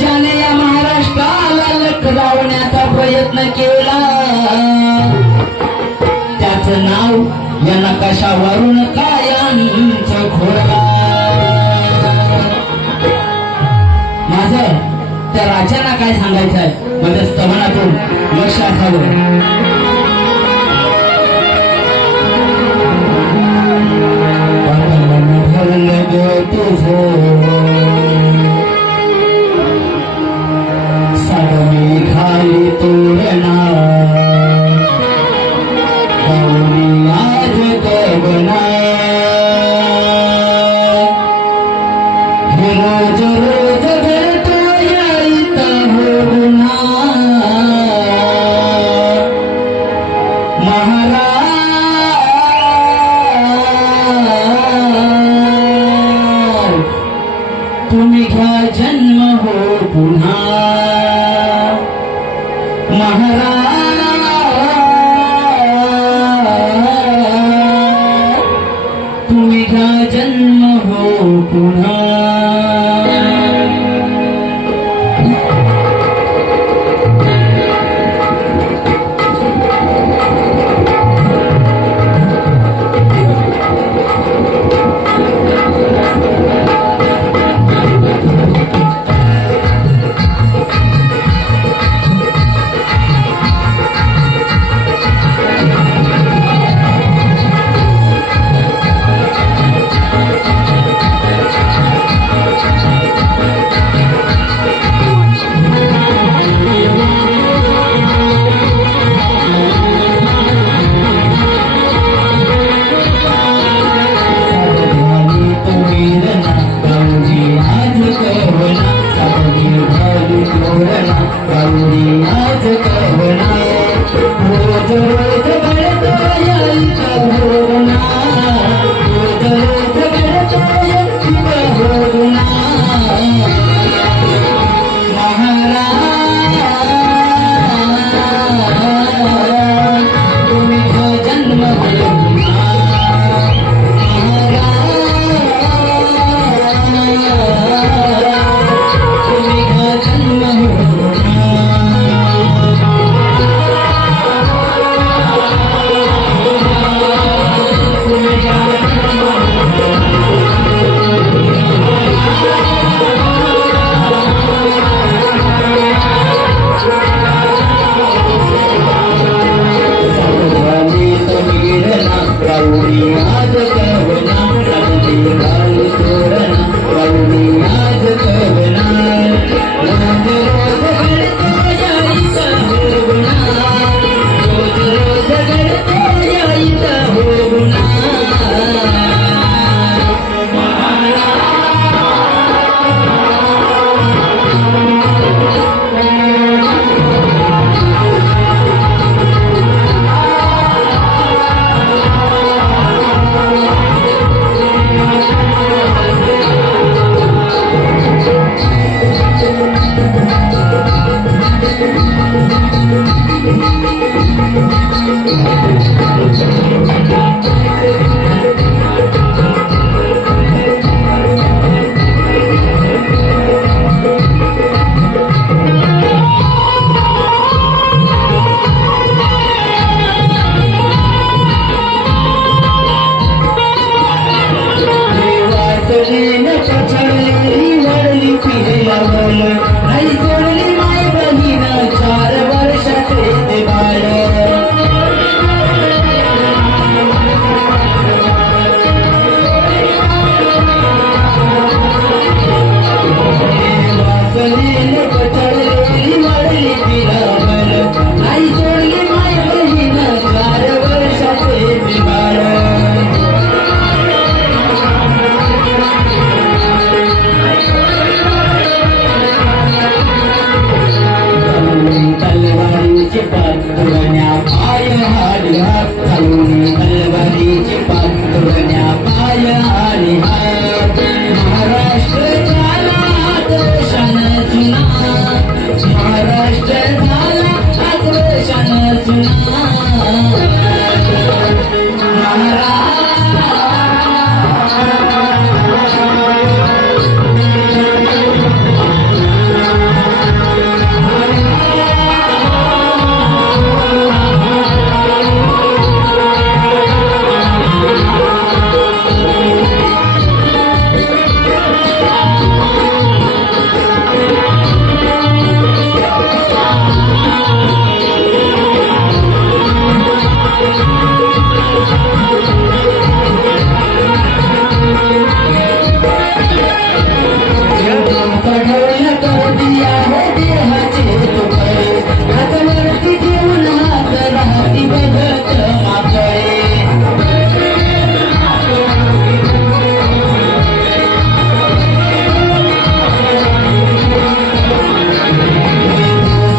ज्याने या महाराष्ट्राला लखदावण्याचा प्रयत्न केला त्याचं नाव या नकाशावरून कायमचं घोरला. माझं त्या राजांना काय सांगायचंय माझ्या स्तवनातून लक्ष असावं. साडमी खाली तोरणा आज गगना रोज रोज भेटो यायत होना महाराज तुम्ही घ्या जन्म हो पुन्हा महाराज तुम्ही घ्या जन्म हो पुन्हा. चढवलं कर दिया हो देहाचे तुकडे हातावरती घेऊन हात राहती बघत माकडे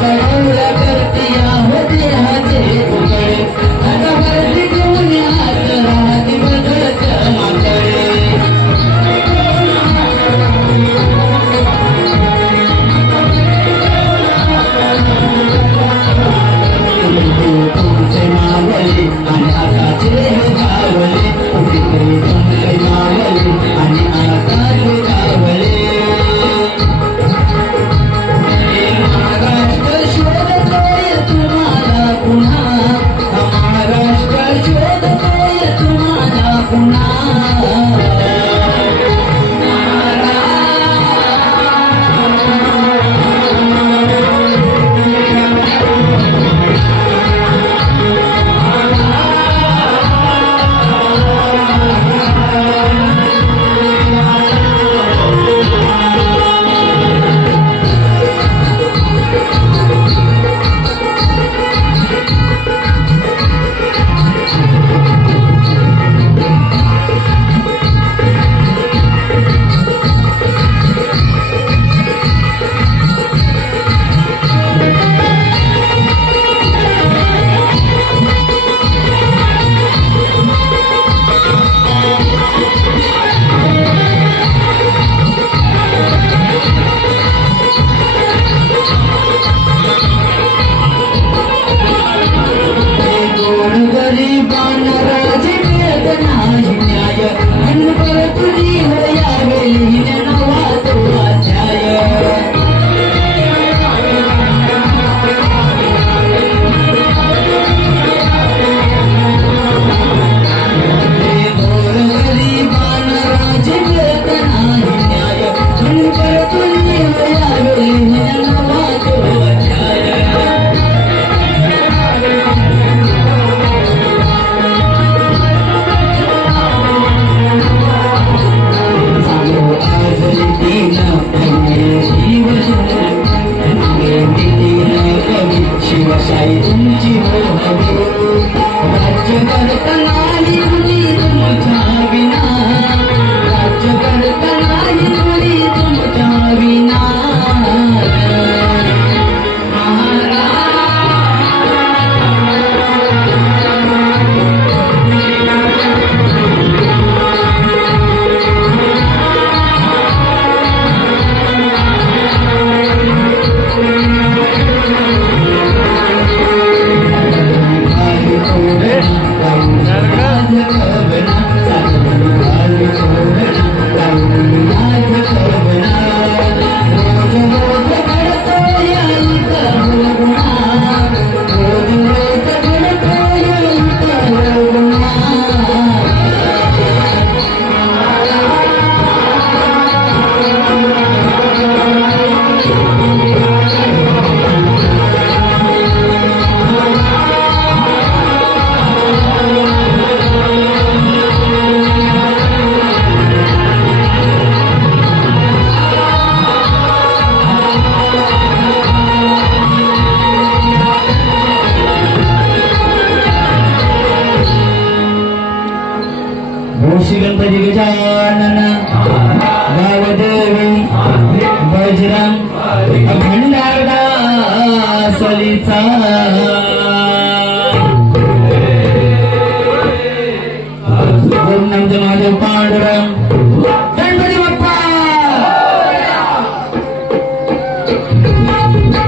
चढवलं कर दिया हो देहाचे तुकडे हातावरती घेऊन हात राहती बघत माकडे तुमचे मावले आणि आकाचे गावले तुमचे मावले आणि आकाचे गावले महाराष्ट्र शोधतोय तुम्हाला पुन्हा महाराष्ट्र शोधतोय तुम्हाला पुन्हा शिवशाही तुमची हो हवी राज्य करताना तुमच्या विना राज्य करताना तुमच्या विना श्री गणपती गजानन गावदेवी बजरंग अखंडारदा सलीचा